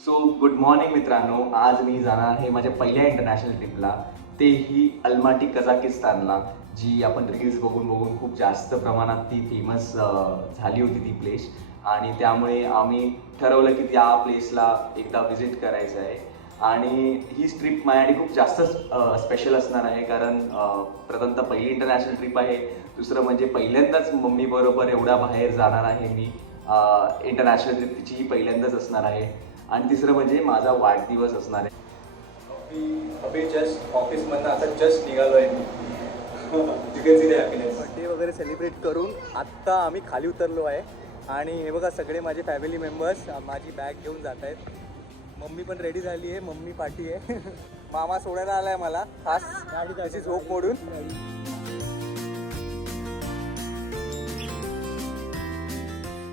So good morning मित्रांनो. आज मी जाणार आहे माझ्या पहिल्या इंटरनॅशनल ट्रिपला, तेही अल्माटी कझाकिस्तानला, जी आपण रील्स बघून बघून खूप जास्त प्रमाणात ती फेमस झाली होती ती प्लेस. आणि त्यामुळे आम्ही ठरवलं की त्या प्लेसला एकदा व्हिजिट करायचं आहे. आणि ही ट्रिप माझ्यासाठी खूप जास्त स्पेशल असणार आहे, कारण प्रथमतः पहिली इंटरनॅशनल ट्रिप आहे. दुसरं म्हणजे पहिल्यांदाच मम्मीबरोबर एवढा बाहेर जाणार आहे मी. इंटरनॅशनल ट्रिप तिची ही पहिल्यांदाच असणार आहे. आणि तिसरं म्हणजे माझा वाढदिवस असणार आहे. अभी जस्ट ऑफिसमधनं आता जस्ट निघालो आहे मी. You can see the happiness. Birthday वगैरे सेलिब्रेट करून आत्ता आम्ही खाली उतरलो आहे. आणि हे बघा सगळे माझे फॅमिली मेंबर्स माझी बॅग घेऊन जात आहेत. मम्मी पण रेडी झाली आहे, मम्मी पाठी आहे. मामा सोडायला आला आहे मला खास त्याची झोप मोडून.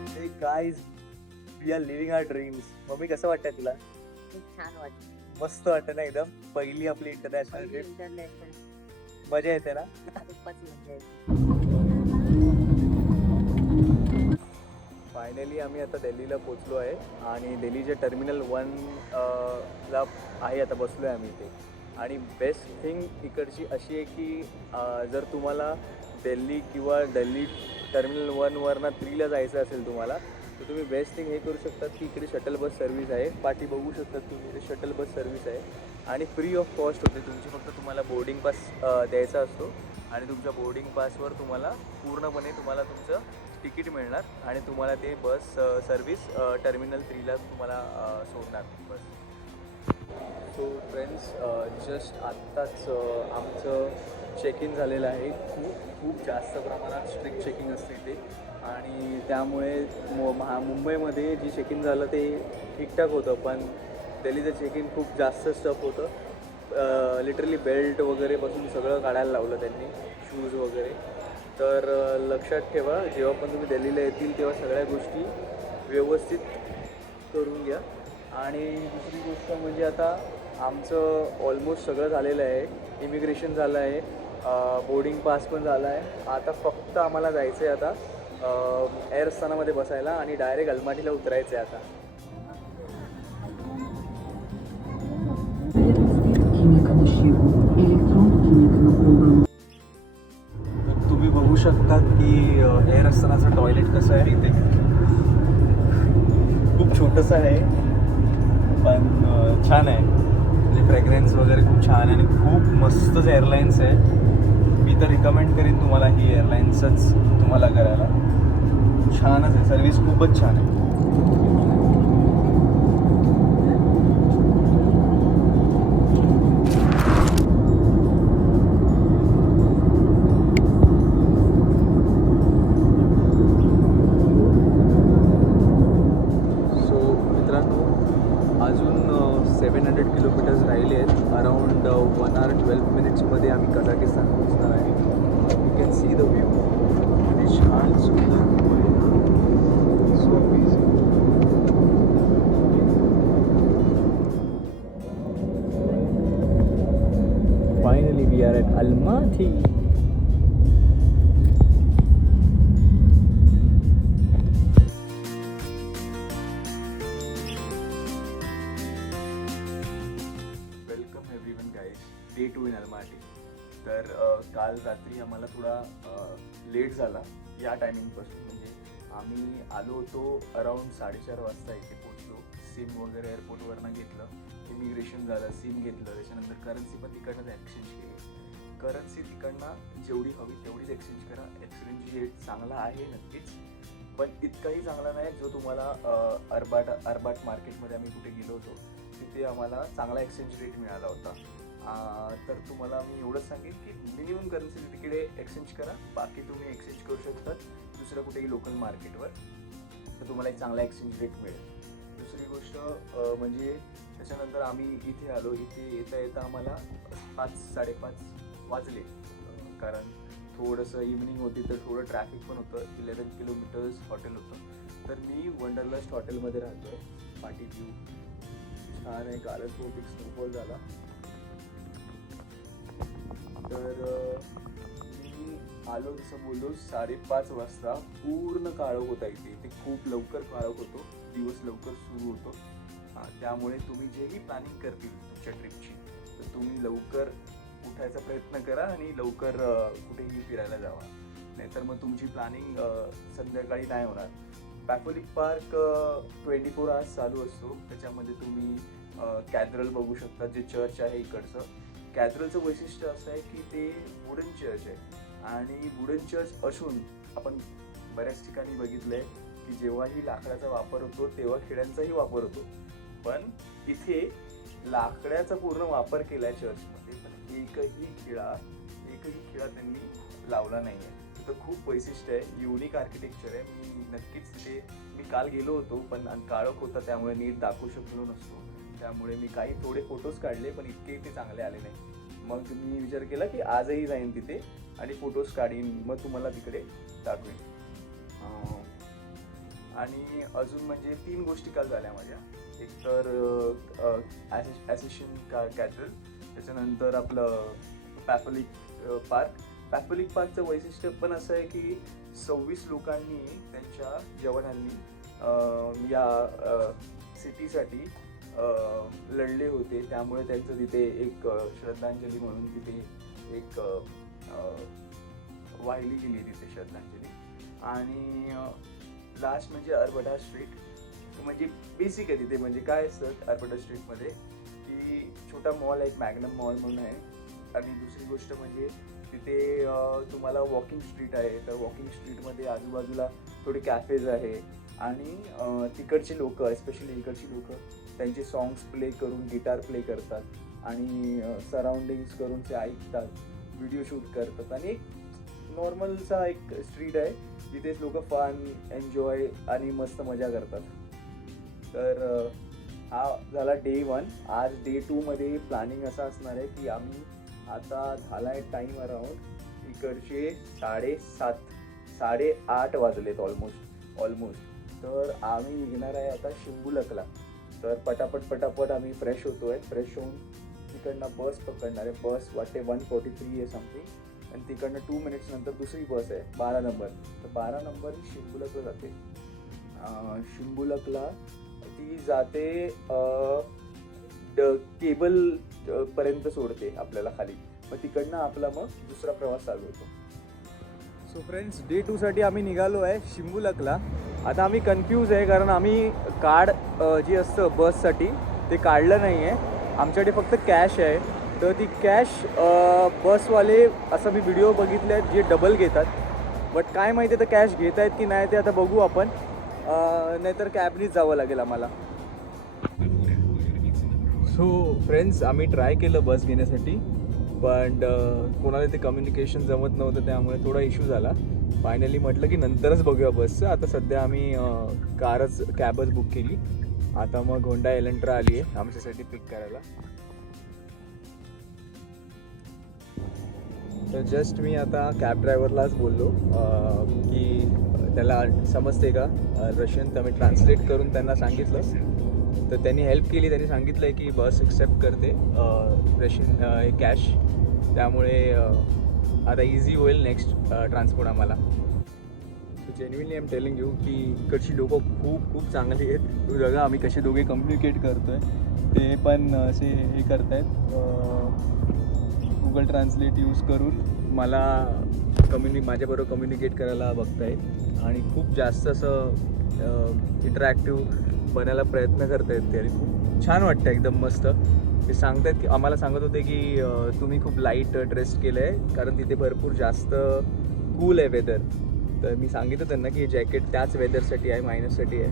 Hey guys, we are living our dreams. Mummy कसं वाटतंय तुला? खूप छान वाटतं. मस्त वाटतं ना एकदम. पहिली आपली इंटरनॅशनल ट्रिप. इंटरनॅशनल मजा येते ना? खूपच मजा येते. फायनली आम्ही आता दिल्लीला पोचलो आहे आणि दिल्लीच्या टर्मिनल 1 ला आहे आता बसलो आहे आम्ही इथे. आणि बेस्ट थिंग इकडची अशी आहे की जर तुम्हाला दिल्ली किंवा दिल्ली टर्मिनल 1वरनं 3ला जायचं असेल तुम्हाला, तर तुम्ही बेस्ट थिंग हे करू शकतात की इकडे शटल बस सर्व्हिस आहे. पाठी बघू शकतात तुम्ही, इथे शटल बस सर्व्हिस आहे आणि फ्री ऑफ कॉस्ट होते तुमची. फक्त तुम्हाला बोर्डिंग पास द्यायचा असतो आणि तुमच्या बोर्डिंग पासवर तुम्हाला पूर्णपणे तुम्हाला तुमचं तिकीट मिळणार आणि तुम्हाला ते बस सर्व्हिस टर्मिनल 3ला तुम्हाला सोडणार बस. सो फ्रेंड्स, जस्ट आत्ताच आमचं चेक इन झालेलं आहे. खूप जास्त प्रमाणात स्ट्रिक्ट चेकिंग असते इथे आणि त्यामुळे मुंबईमध्ये जे चेक इन झालं ते ठीकठाक होतं, पण दिल्लीचं चेक इन खूप जास्त स्टफ होतं. लिटरली बेल्ट वगैरे पासून सगळं काढायला लावलं त्यांनी, शूज वगैरे. तर लक्षात ठेवा, जेव्हा पण तुम्ही दिल्लीला येतील तेव्हा सगळ्या गोष्टी व्यवस्थित करून घ्या. आणि दुसरी गोष्ट म्हणजे आता आमचं ऑलमोस्ट सगळं झालेलं आहे. इमिग्रेशन झालं आहे, बोर्डिंग पास पण झाला आहे. आता फक्त आम्हाला जायचं आहे आता एअर आस्थानामध्ये बसायला आणि डायरेक्ट अलमाटीला उतरायचं आहे आता. तर तुम्ही बघू शकतात की एअर आस्थानाचं टॉयलेट कसं आहे इथे. खूप छोटंसं आहे पण छान आहे. म्हणजे फ्रेग्रन्स वगैरे खूप छान आहे आणि खूप मस्तच एअरलाईन्स आहे. मी तर रिकमेंड करीन तुम्हाला ही एअरलाईन्सच तुम्हाला करायला. छानच आहे, सर्विस खूपच छान आहे. अजून 700 किलोमीटर्स राहिले आहेत. अराउंड 1 hour 12 minutesमध्ये आम्ही कझाकिस्तान पोहोचणार आहे. You can see the view. किती छान सुंदर व्ह्यू आहे. So amazing. Finally we are at Almaty. Welcome everyone guys, day 2 in Almaty. तर काल रात्री आम्हाला थोडा लेट झाला या टायमिंगपासून. म्हणजे आम्ही आलो होतो अराऊंड 4:30 वाजता इथे पोचलो. सिम वगैरे एअरपोर्टवरनं घेतलं, इमिग्रेशन झालं, सिम घेतलं, त्याच्यानंतर करन्सी पण तिकडनं एक्सचेंज केली. करन्सी तिकडनं जेवढी हवी तेवढीच एक्सचेंज करा. एक्सचेंज रेट चांगला आहे नक्कीच, पण इतकाही चांगला नाही जो तुम्हाला अर्बाट मार्केटमध्ये आम्ही कुठे गेलो होतो तिथे आम्हाला चांगला एक्सचेंज रेट मिळाला होता. तर तुम्हाला मी एवढंच सांगेन की मिनिमम करन्सी तिकडे एक्सचेंज करा. बाकी तुम्ही एक्सचेंज करू शकतात दुसऱ्या कुठेही लोकल मार्केटवर, तर तुम्हाला एक चांगला एक्सचेंज रेट मिळेल. दुसरी गोष्ट म्हणजे त्याच्यानंतर आम्ही इथे आलो. इथे येता येता आम्हाला 5-5:30 वाजले, कारण थोडंसं इव्हनिंग होती तर थोडं ट्रॅफिक पण होतं. 11 किलोमीटर्स हॉटेल होतं. तर मी वंडरलस्ट हॉटेलमध्ये राहतो आहे. पाठी व्ह्यू छान आहे. कालच बहुतेक स्नोफॉल झाला. तर मी आलो जसं बोललो 5:30 वाजता. पूर्ण काळोख होता इथे. खूप लवकर काळोख होतो, दिवस लवकर सुरू होतो. त्यामुळे तुम्ही जेही प्लॅनिंग करतील तुमच्या ट्रिपची तर तुम्ही लवकर उठायचा प्रयत्न करा आणि लवकर कुठेही फिरायला जावा, नाहीतर मग तुमची प्लॅनिंग संध्याकाळी नाही होणार. पॅफोलिक पार्क 24 आवर्स चालू असतो. त्याच्यामध्ये तुम्ही कॅथड्रल बघू शकता, जे चर्च आहे इकडचं. कॅथड्रलचं वैशिष्ट्य असं आहे की ते वुडन चर्च आहे आणि वुडन चर्च असून आपण बऱ्याच ठिकाणी बघितलं आहे की जेव्हाही लाकडाचा वापर होतो तेव्हा खिळ्यांचाही वापर होतो, पण इथे लाकडाचा पूर्ण वापर केला आहे चर्चमध्ये, पण एकही खिळा त्यांनी लावला नाही आहे. तर खूप वैशिष्ट्य आहे, युनिक आर्किटेक्चर आहे. मी काल गेलो होतो पण काळोख होता त्यामुळे नीट दाखवू शकलो नसतो, त्यामुळे मी काही थोडे फोटोज काढले पण इतके ते चांगले आले नाही. मग मी विचार केला की आजही जाईन तिथे आणि फोटोज काढीन, मग तुम्हाला तिकडे दाखवेन. आणि अजून म्हणजे 3 गोष्टी काल झाल्या माझ्या. एक तर ॲसेशन कॅथड्रल, त्याच्यानंतर आपलं पॅफोलिक पार्कचं वैशिष्ट्य पण असं आहे की 26 लोकांनी त्यांच्या जवानांनी या सिटीसाठी लढले होते, त्यामुळे त्यांचं तिथे एक श्रद्धांजली म्हणून तिथे एक वाहिली गेली तिथे श्रद्धांजली. आणि लास्ट म्हणजे अर्बडा स्ट्रीट, म्हणजे बेसिक आहे तिथे. म्हणजे काय असतं अर्बडा स्ट्रीटमध्ये की छोटा मॉल आहे, एक मॅग्नम मॉल म्हणून आहे. आणि दुसरी गोष्ट म्हणजे तिथे तुम्हाला वॉकिंग स्ट्रीट आहे, तर वॉकिंग स्ट्रीटमध्ये आजूबाजूला थोडे कॅफेज आहे आणि तिकडची लोक, स्पेशली इकडची लोक त्यांचे सॉंग्स प्ले करून, गिटार प्ले करतात आणि सराउंडिंग्स करून ते ऐकतात, व्हिडिओ शूट करतात. आणि एक नॉर्मलचा एक स्ट्रीट आहे जिथे लोक फन, एन्जॉय आणि मस्त मजा करतात. तर हा झाला डे 1. आज डे 2 मध्ये प्लॅनिंग असा असणार आहे की आम्ही आता झाला आहे टाईम अराउंड इकडचे 7:30 वाजलेत ऑलमोस्ट. तर आम्ही निघणार आहे आता शिंबुलकला. तर पटापट आम्ही फ्रेश होतोय. फ्रेश होऊन तिकडनं बस पकडणार आहे. बस वाटते 1:43 आहे समथिंग, आणि तिकडनं 2 मिनिट्स नंतर दुसरी बस आहे 12 नंबर. तर 12 नंबर ही शिंबुलकला जाते. शिंबुलकला ती जाते केबल पर्यंत सोडते आपल्याला खाली, मग तिकडनं आपला मग दुसरा प्रवास चालू होतो. सो फ्रेंड्स, डे 2 साठी आम्ही निघालो आहे शिंबुलकला. आता आम्ही कन्फ्यूज आहे कारण आम्ही कार्ड जी असतं बससाठी ते काढलं नाही आहे. आमच्याकडे फक्त कॅश आहे. तर ती कॅश बसवाले, असं मी व्हिडिओ बघितले आहेत, जे डबल घेतात. बट काय माहिती तर कॅश घेत आहेत की नाही ते आता बघू आपण, नाहीतर कॅबनीच जावं लागेल आम्हाला. सो फ्रेंड्स, आम्ही ट्राय केलं बस घेण्यासाठी, पण कोणाला ते कम्युनिकेशन जमत नव्हतं, त्यामुळे थोडा इश्यू झाला. फायनली म्हटलं की नंतरच बघूया बसचं. आता सध्या आम्ही कॅबच बुक केली. आता मग होंडा एलेंट्रा आली आहे आमच्यासाठी पिक करायला. तर जस्ट मी आता कॅब ड्रायव्हरलाच बोललो की त्याला समजते का रशियन, तर मी ट्रान्सलेट करून त्यांना सांगितलं. तर त्यांनी हेल्प केली. त्यांनी सांगितलं आहे की बस एक्सेप्ट करते रशियन कॅश, त्यामुळे आता इझी होईल नेक्स्ट ट्रान्सपोर्ट आम्हाला. So genuinely I am telling you की इकडची लोकं खूप चांगली आहेत. तू बघा आम्ही कसे दोघे कम्युनिकेट करतो आहे, ते पण असे हे करत आहेत, गुगल ट्रान्सलेट यूज करून मला माझ्याबरोबर कम्युनिकेट करायला बघतायत आणि खूप जास्त असं इंटरॅक्टिव्ह बनायला प्रयत्न करतायत ते, आणि खूप छान वाटतं, एकदम मस्त. ते सांगतायत की आम्हाला सांगत होते की तुम्ही खूप लाईट ड्रेस केलं आहे कारण तिथे भरपूर जास्त कूल आहे वेदर. तर मी सांगितलं त्यांना की हे जॅकेट त्याच वेदरसाठी आहे, मायनससाठी आहे.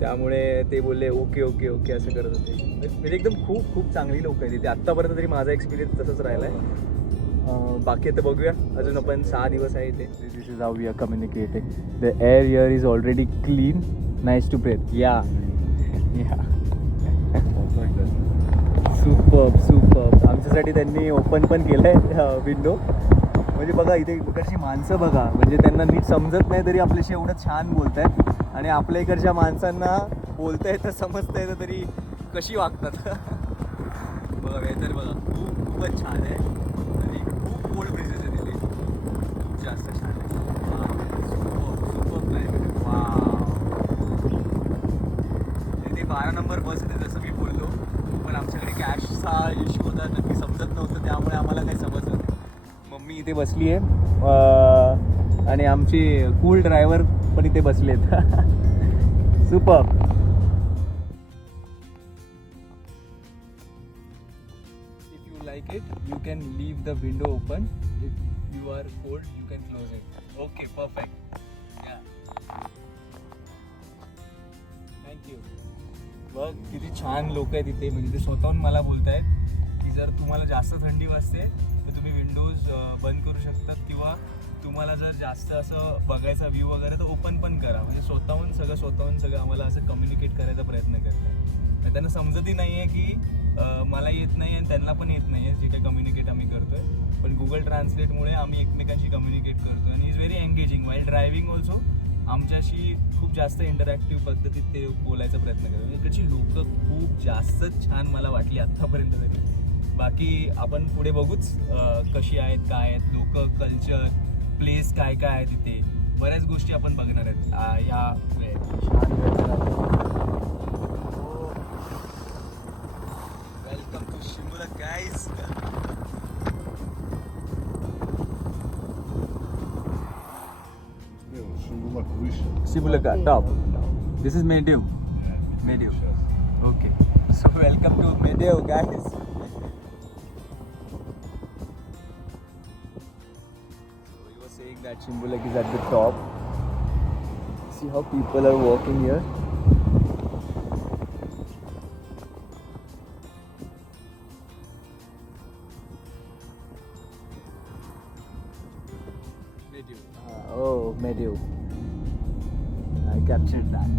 त्यामुळे ते बोलले ओके ओके ओके असं करत होते. म्हणजे एकदम खूप चांगली लोक आहेत तिथे. आत्तापर्यंत तरी माझा एक्सपिरियन्स तसंच राहिला आहे. बाकी आता बघूया, अजून आपण 6 दिवस आहे इथे. This is how we are communicating. The air here is already clean, nice to breathe. या सुपर्ब. आमच्यासाठी त्यांनी ओपन पण केलं आहे विंडो. म्हणजे बघा इथे इकडची माणसं बघा, म्हणजे त्यांना नीट समजत नाही तरी आपल्याशी एवढं छान बोलत आहेत, आणि आपल्या इकडच्या माणसांना बोलता येतं, समजता येतं तरी कशी वागतात. बघा वेदर बघा, खूपच छान आहे आणि खूप कोल्ड ब्रिजेस आहे तिथे, खूप जास्त छान आहे. Super climate. वा, इथे 12 नंबर बस आहे, जसं मी बोललो मम्मी इथे बसली आहे आणि आमचे कूल ड्रायव्हर पण इथे बसलेत. Super. If you like it, you can leave the window open. If you are cold, you can close it. Okay, perfect. Yeah. Thank you. बघ किती छान लोक आहेत इथे, म्हणजे ते स्वतःहून मला बोलतायत की जर तुम्हाला जास्त थंडी वाजते तर तुम्ही विंडोज बंद करू शकतात, किंवा तुम्हाला जर जास्त असं बघायचा व्ह्यू वगैरे तर ओपन पण करा. म्हणजे स्वतःहून सगळं आम्हाला असं कम्युनिकेट करायचा प्रयत्न करतात. त्यांना समजतही नाही आहे की मला येत नाही आणि त्यांना पण येत नाही आहे जे काही कम्युनिकेट आम्ही करतोय, पण गुगल ट्रान्सलेटमुळे आम्ही एकमेकांशी कम्युनिकेट करतोय. आणि is very engaging while driving also. आमच्याशी खूप जास्त इंटरॅक्टिव्ह पद्धतीत ते बोलायचा प्रयत्न करतात. इकडची लोक खूप जास्त छान मला वाटली आत्तापर्यंत तरी. बाकी आपण पुढे बघूच कशी आहेत, काय आहेत लोक, कल्चर, प्लेस काय काय आहे तिथे. बऱ्याच गोष्टी आपण बघणार आहेत ह्या welcome to Shimla guys. Shibulaka top. This is Medew. Medew. Okay. So welcome to Medew, guys. So we were saying that Shimbulak is at the top. See how people are walking here. Medew. Oh, Medew. I captured that.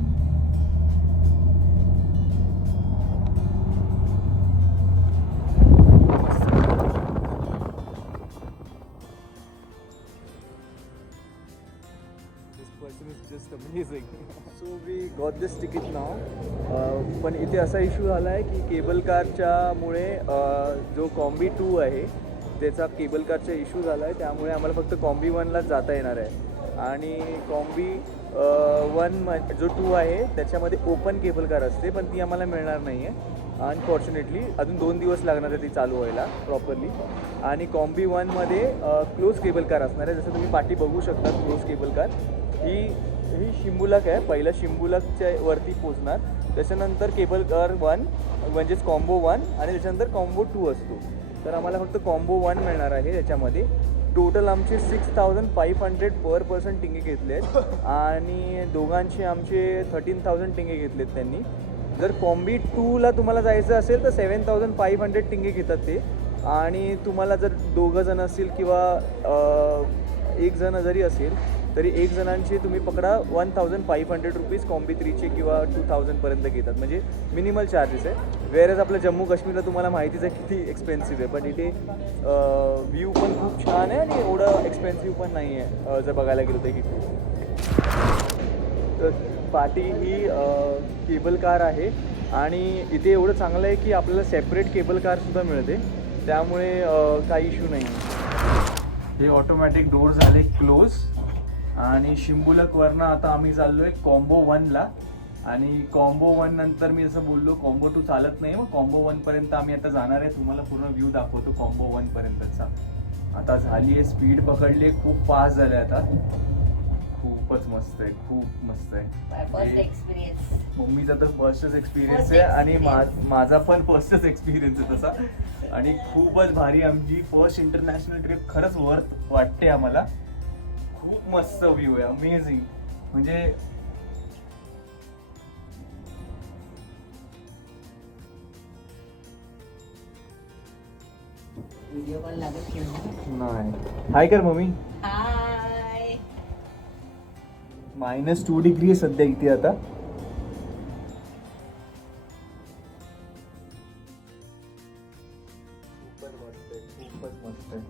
This person is just amazing. So we got this ticket now. पण इथे असा issue झाला आहे की cable कारच्यामुळे जो combi 2 आहे त्याचा cable कारचा इश्यू झाला आहे, त्यामुळे आम्हाला फक्त कॉम्बी 1लाच जाता येणार आहे. आणि कॉम्बी 1 जो 2 आहे त्याच्यामध्ये ओपन केबल कार असते, पण ती आम्हाला मिळणार नाही आहे अनफॉर्च्युनेटली. अजून 2 दिवस लागणार आहे ती चालू व्हायला प्रॉपरली. आणि कॉम्बी 1मध्ये क्लोज केबल कार असणार आहे. जसं तुम्ही पाठी बघू शकता, क्लोज केबल कार ही शिंबुलक आहे. पहिलं शिंबुलकच्या वरती पोचणार, त्याच्यानंतर केबल कार 1 म्हणजेच कॉम्बो 1 आणि त्याच्यानंतर कॉम्बो 2 असतो. तर आम्हाला फक्त कॉम्बो 1 मिळणार आहे. त्याच्यामध्ये टोटल आमचे 6500 पर पर्सन टिंगे घेतले आहेत आणि दोघांचे आमचे 13,000 टिंगे घेतलेत त्यांनी. जर कॉम्बी 2ला तुम्हाला जायचं असेल तर 7500 टिंगे घेतात ते. आणि तुम्हाला जर दोघं जण असतील किंवा एक जण जरी असेल तरी एक जणांचे तुम्ही पकडा 1500 रुपीज कॉम्बी 3चे किंवा 2000पर्यंत घेतात, म्हणजे मिनिमल चार्जेस आहे. वेअरच आपलं जम्मू काश्मीरला तुम्हाला माहितीच आहे किती एक्सपेन्सिव्ह आहे, पण इथे व्ह्यू पण खूप छान आहे आणि एवढं एक्सपेन्सिव्ह पण नाही आहे जर बघायला गेलो तर इथे. तर पाटी ही केबल कार आहे आणि इथे एवढं चांगलं आहे की आपल्याला सेपरेट केबल कारसुद्धा मिळते, त्यामुळे काही इश्यू नाही. हे ऑटोमॅटिक डोर झाले क्लोज. आणि शिंबुलकवरनं आता आम्ही चाललो आहे कॉम्बो 1ला. आणि कॉम्बो 1 नंतर मी जसं बोललो कॉम्बो 2 चालत नाही, मग कॉम्बो 1पर्यंत आम्ही आता जाणार आहे. तुम्हाला पूर्ण व्ह्यू दाखवतो कॉम्बो 1पर्यंतचा. आता झाली आहे, स्पीड पकडली आहे, खूप फास्ट झालं आहे आता. खूपच मस्त आहे, खूप मस्त आहे. मम्मीचा तर फर्स्टच एक्सपिरियन्स आहे आणि माझा पण फर्स्टच एक्सपिरियन्स आहे तसा. आणि खूपच भारी आमची फर्स्ट इंटरनॅशनल ट्रिप खरंच वर्थ वाटते आम्हाला. खूप मस्त व्ह्यू आहे, अमेझिंग. म्हणजे व्हिडिओ कॉल लागत नाही. हाय कर मम्मी. हाय. -2 डिग्री आहे सध्या इथे आता. खूपच मस्त आहे, खूपच मस्त आहे.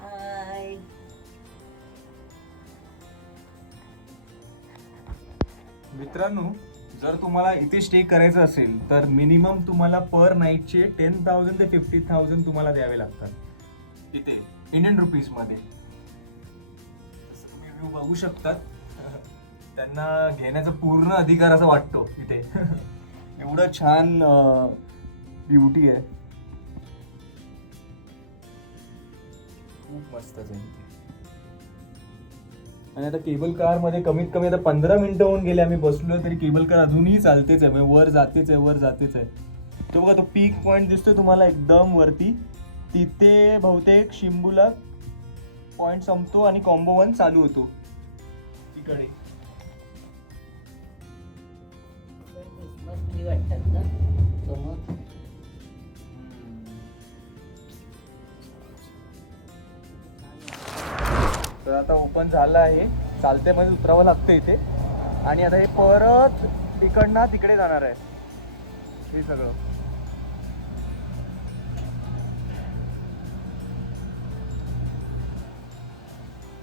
हाय. मित्रांनो, जर तुम्हाला इथे स्टे करायचं असेल तर मिनिमम तुम्हाला पर नाईटचे 10,000 ते 50,000 तुम्हाला द्यावे लागतात इथे इंडियन रुपीजमध्ये. तुम्ही व्ह्यू बघू शकतात. त्यांना घेण्याचा पूर्ण अधिकार असा वाटतो इथे. एवढं छान ब्युटी आहे. खूप मस्तच आहे. आणि आता केबल कार मध्ये कमीत कमी आता 15 मिनिटं होऊन गेले आम्ही बसलो तरी केबल कार अजूनही चालतेच आहे. म्हणजे वर जातेच आहे. तो बघा तो पीक पॉइंट दिसतोय तुम्हाला एकदम वरती. तिथे बहुतेक शिंबूला पॉइंट संपतो आणि कॉम्बो 1 चालू होतो इकडे. मस्त वाटतात ना समोर. तर आता ओपन झालं आहे. चालते मध्ये उतरावं लागतं इथे. आणि आता हे परत इकडनं तिकडे जाणार आहे हे सगळं.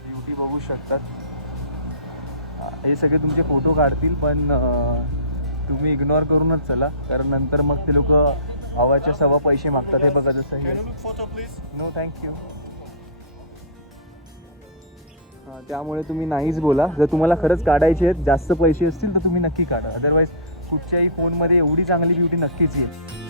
ब्युटी बघू शकतात. हे सगळे तुमचे फोटो काढतील पण तुम्ही इग्नोर करूनच चला कारण नंतर मग ते लोक हवाच्या सवा पैसे मागतात. हे बघा जसं हे नो थँक्यू. त्यामुळे तुम्ही नाहीच बोला. जर तुम्हाला खरंच काढायचे आहेत जास्त पैसे असतील तर तुम्ही नक्की काढा. अदरवाईज कुठच्याही फोनमध्ये एवढी चांगली ब्युटी नक्कीच येईल.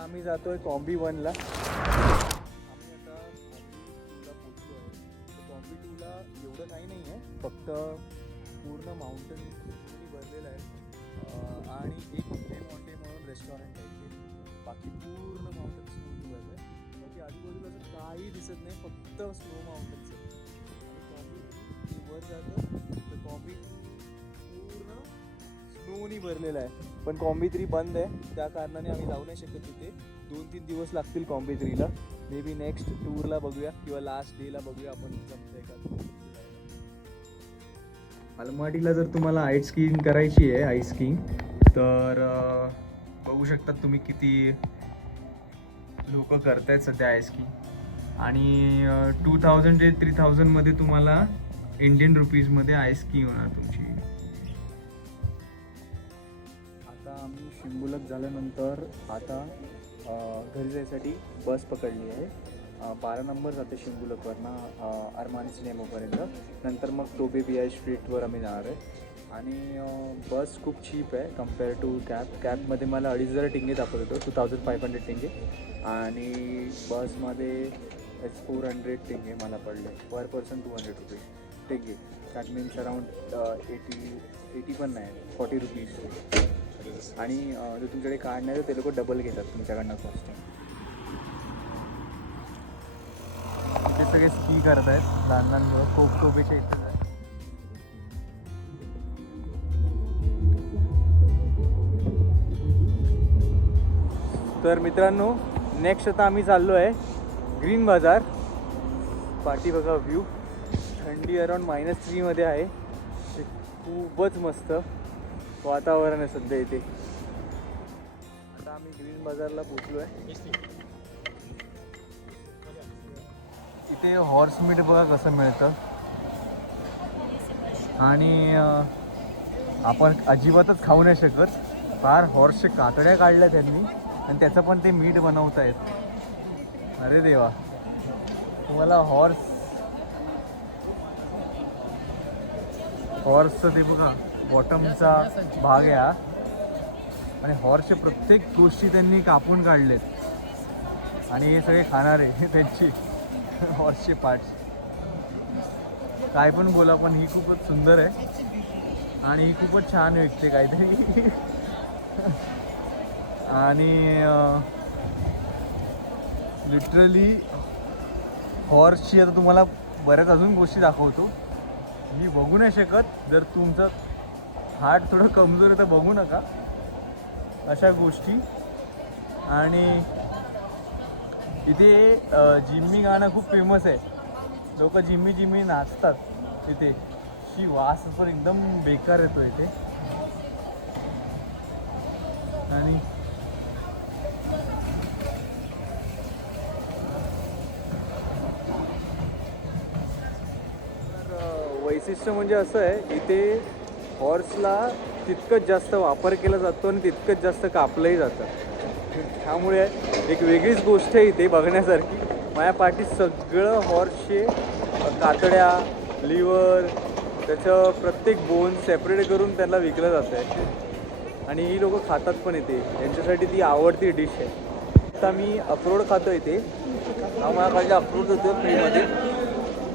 आम्ही जातोय कॉम्बी 1ला. आम्ही आता कॉम्बी 2ला पोचलो आहे. तर कॉम्बी 2ला एवढं काही नाही आहे. फक्त पूर्ण माउंटन भरलेलं आहे आणि एक मॉन्टे म्हणून रेस्टॉरंट आहे इथे. बाकी पूर्ण माउंटन स्नोनी भरलं आहे. बाकी आजूबाजूला असं काही दिसत नाही. फक्त स्नो माउंटन्स आहे. आणि कॉम्बी वर जातं तर कॉम्बी पूर्ण स्नोनी भरलेलं आहे. पण कॉम्बी 3 बंद आहे. त्या कारणाने आम्ही जाऊ नाही शकत तिथे. 2-3 दिवस लागतील कॉम्बी 3ला. मे बी नेक्स्ट टूरला बघूया किंवा लास्ट डेला बघूया आपण जमतंय का. अलमाटीला जर तुम्हाला आईस स्कीइंग करायची आहे आईस स्कीइंग तर बघू शकतात तुम्ही किती लोक करतायत सध्या आईस स्कीइंग. आणि 2,000 ते 3,000 मध्ये तुम्हाला इंडियन रुपीजमध्ये आईस स्कीइंग होणार तुमची. आम्ही शिंबुलक झाल्यानंतर आता घरी जायसाठी बस पकडली आहे. 12 नंबर जाते शिंबुलकवरनं अरमानी सिनेमापर्यंत. नंतर मग टोबे BI स्ट्रीटवर आम्ही जाणार आहे. आणि बस खूप चीप आहे कम्पेअर टू कॅबमध्ये मला 2,500 टिंगे दाखवत होतो. 2,500 टिंगे. आणि बसमध्ये 400 टिंगे मला पडले. पर पर्सन 200 रुपीज टिंगे. दॅट मीन्स अराउंड 80 पण नाही 40 रुपीज. आणि जर तुमच्याकडे कार्ड नाही तर ते लोक डबल घेतात तुमच्याकडनं कॉस्टिंग. ते सगळे स्की करत आहेत लहान मुलं. टोपेच्या इथं आहे. तर मित्रांनो नेक्स्ट आता आम्ही चाललो आहे ग्रीन बाजार. पाठी बघा व्ह्यू. थंडी अराउंड -3 मध्ये आहे. खूपच मस्त वातावरण आहे सध्या इथे. आता आम्ही ग्रीन बाजारला पोचलो आहे. इथे हॉर्स मीट बघा कसं मिळतं. आणि आपण अजिबातच खाऊ नाही शकत. फार हॉर्सचे कातड्या काढल्या त्यांनी आणि त्याचं पण ते मीठ बनवत आहेत. अरे देवा. तुम्हाला हॉर्सचं ते बघा बॉटमचा भाग आहे हा. आणि हॉर्सचे प्रत्येक गोष्टी त्यांनी कापून काढलेत. आणि हे सगळे खाणारे त्यांची हॉर्सचे पार्ट्स. काय पण बोला, पण ही खूपच सुंदर आहे आणि ही खूपच छान विकते काहीतरी. आणि लिटरली हॉर्सची आता तुम्हाला बऱ्याच अजून गोष्टी दाखवतो. मी बघू नाही शकत, जर तुमचं हार्ट थोडं कमजोर आहे तर बघू नका अशा गोष्टी. आणि इथे जिम्मी गाणं खूप फेमस आहे. लोक जिम्मी जिम्मी नाचतात इथे. शी वास पण एकदम बेकार येतो इथे. आणि वैशिष्ट्य म्हणजे असं आहे, इथे हॉर्सला तितकंच जास्त वापर केला जातो आणि तितकंच जास्त कापलंही जातं. त्यामुळे एक वेगळीच गोष्ट आहे इथे बघण्यासारखी. माझ्या पाठी सगळं हॉर्सचे कातड्या, लिव्हर, त्याचं प्रत्येक बोन सेपरेट करून त्यांना विकलं जातं आहे. आणि ही लोकं खातात पण इथे. यांच्यासाठी ती आवडती डिश आहे. आता मी अक्रोड खातो इथे. हा मला पाहिजे अक्रोड होतो फ्रीमध्ये,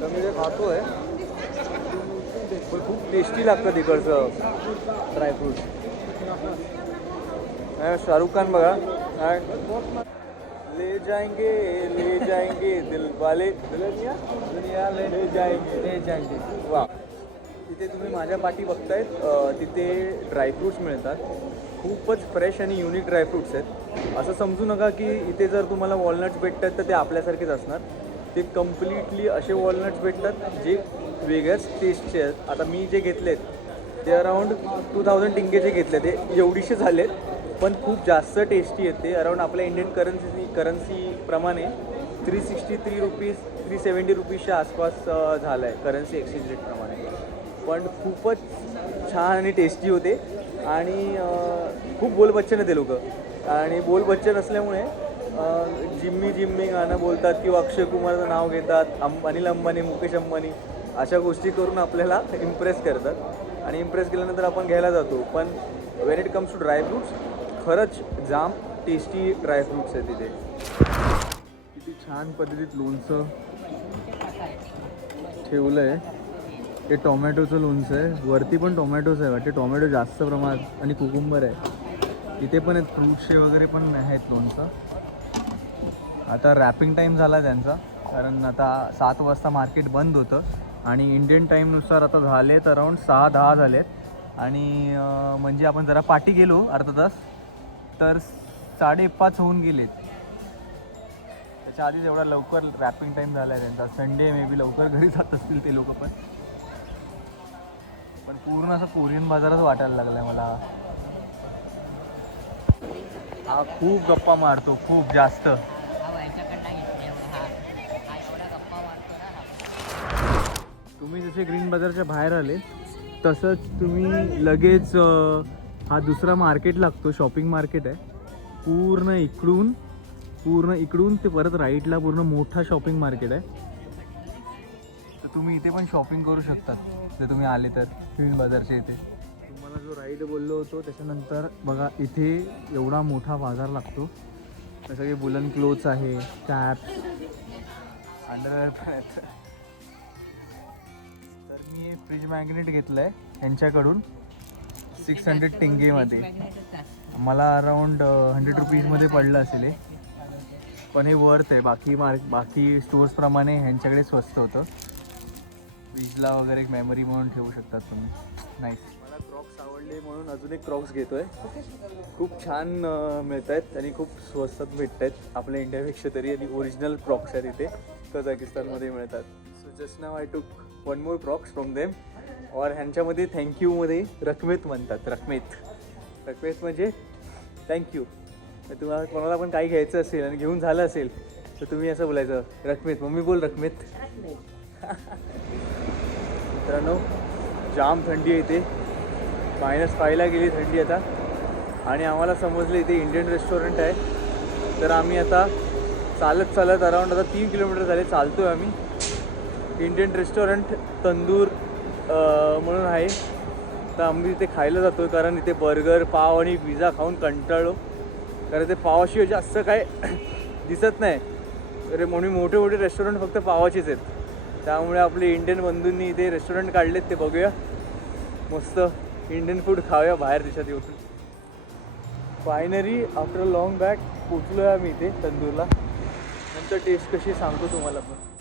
तर मी ते खातो आहे. पण खूप टेस्टी लागतं तिकडचं ड्रायफ्रूट. शाहरुख खान बघा, ले जाएंगे दिल वाले दुनिया ले जाएंगे. वा, तिथे तुम्ही माझ्या पाठी बघतायत, तिथे ड्रायफ्रूट्स मिळतात. खूपच फ्रेश आणि युनिक ड्रायफ्रूट्स आहेत. असं समजू नका की इथे जर तुम्हाला वॉलनट्स भेटतात तर ते आपल्यासारखेच असणार. ते कम्प्लिटली असे वॉलनट्स भेटतात जे वेगळ्याच टेस्टचे आहेत. आता मी जे घेतलेत ते अराऊंड 2000 टिंगेचे घेतले. ते एवढीशे झालेत पण खूप जास्त टेस्टी आहेत ते. अराऊंड आपल्या इंडियन करन्सीप्रमाणे 363 रुपीज 370 रुपीजच्या आसपास झालं आहे करन्सी एक्सचेंज रेटप्रमाणे. पण खूपच छान आणि टेस्टी होते. आणि खूप बोलबच्चन आहे ते लोक. आणि बोलबच्चन असल्यामुळे जिम्मी जिम्मी गाणं बोलतात किंवा अक्षय कुमारचं नाव घेतात, अनिल अंबानी, मुकेश अंबानी अशा गोष्टी करून आपल्याला इम्प्रेस करतात. आणि इम्प्रेस केल्यानंतर आपण घ्यायला जातो. पण when it comes to dry fruits खरंच जाम टेस्टी ड्रायफ्रूट्स आहेत तिथे. किती छान पद्धतीत लोणचं ठेवलं आहे. हे टोमॅटोचं लोणचं आहे. वरती पण टोमॅटोच आहे वाटते. टोमॅटो जास्त प्रमाणात आणि कुकुंबर आहे. इथे पण आहेत फ्रूट्सचे वगैरे पण आहेत लोणचं. आता रॅपिंग टाईम झाला त्यांचा, कारण आता 7 वाजता मार्केट बंद होतं. आणि इंडियन टाईमनुसार आता झालेत अराऊंड 6-10 झालेत. आणि म्हणजे आपण जरा पाठी गेलो अर्धा तास तर 5:30 होऊन गेलेत. त्याच्या आधीच एवढा लवकर रॅपिंग टाईम झाला आहे त्यांचा. संडे मे बी लवकर घरी जात असतील ते लोक. पण पूर्ण असं कोरियन बाजारच वाटायला लागला आहे मला. हा खूप गप्पा मारतो, खूप जास्त. तुम्ही जसे ग्रीन बाजारच्या बाहेर आले तसंच तुम्ही लगेच हा दुसरा मार्केट लागतो, शॉपिंग मार्केट आहे. पूर्ण इकडून ते परत राईटला पूर्ण मोठा शॉपिंग मार्केट आहे. तर तुम्ही इथे पण शॉपिंग करू शकतात जर तुम्ही आले तर ग्रीन बाजारच्या इथे. तुम्हाला जो राईड बोललो होतो त्याच्यानंतर बघा इथे एवढा मोठा बाजार लागतो. सगळे वुलन क्लोथ्स आहे, कॅप्स, अंडरवेअर पण आहेत. तर मी फ्रीज मॅग्नेट घेतलं आहे यांच्याकडून 600 टिंगेमध्ये. मला अराऊंड 100 रुपीजमध्ये पडलं असेल हे. पण हे वर्थ आहे. बाकी स्टोर्सप्रमाणे ह्यांच्याकडे स्वस्त होतं. फ्रीजला वगैरे एक मेमरी म्हणून ठेवू शकतात तुम्ही. नाईस. मला क्रॉक्स आवडले म्हणून अजून एक क्रॉक्स घेतो आहे. खूप छान मिळत आहेत आणि खूप स्वस्तात भेटत आहेत आपल्या इंडियापेक्षा तरी. आणि ओरिजिनल क्रॉक्स आहेत इथे कझाकिस्तानमध्ये मिळतात. सो जस्ट नाव आय टूक one more Crocs from them. और ह्यांच्यामध्ये थँक्यूमध्ये रकमेत म्हणतात. रकमेत म्हणजे थँक्यू. तुम्हाला कोणाला पण काही घ्यायचं असेल आणि घेऊन झालं असेल तर तुम्ही असं बोलायचं, रकमेत. मम्मी बोल रकमेत. मित्रांनो जाम थंडी आहे इथे. -5ला गेली थंडी आता. आणि आम्हाला समजलं इथे इंडियन रेस्टॉरंट आहे. तर आम्ही आता चालत अराऊंड आता 3 किलोमीटर झाले चालतो आहे आम्ही. इंडियन रेस्टॉरंट तंदूर म्हणून आहे. तर आम्ही इथे खायला जातो आहे कारण इथे बर्गर, पाव आणि पिझ्झा खाऊन कंटाळलो. कारण ते पावाशिवाय जास्त काय दिसत नाही. अरे म्हणून मोठे रेस्टॉरंट फक्त पावाचेच आहेत. त्यामुळे आपले इंडियन बंधूंनी इथे रेस्टॉरंट काढलेत, ते बघूया. मस्त इंडियन फूड खाऊया बाहेर देशात येऊन. फायनली आफ्टर लॉंग बॅक पोचलो आहे आम्ही इथे तंदूरला. नंतर टेस्ट कशी सांगतो तुम्हाला पण.